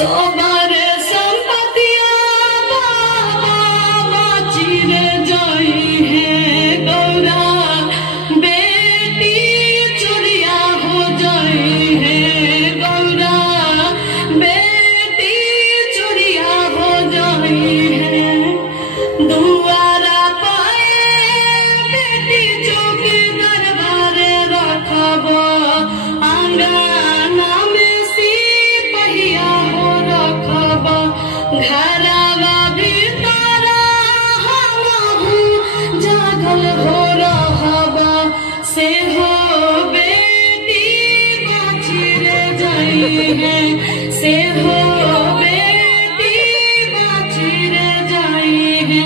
सबर संपतिया बाबा चिर जाई है गौरा बेटी चुरिया हो जाई है गौरा बेटी चुरिया हो जाई है दुआरा पाए बेटी चौक दरबारे रखब आंगना में सिपहिया हो रखब घरवा भीतर हमहू जागल हो रहब से हो बेटी बाछी रे जाई है से हो बेटी बाछी रे जाई है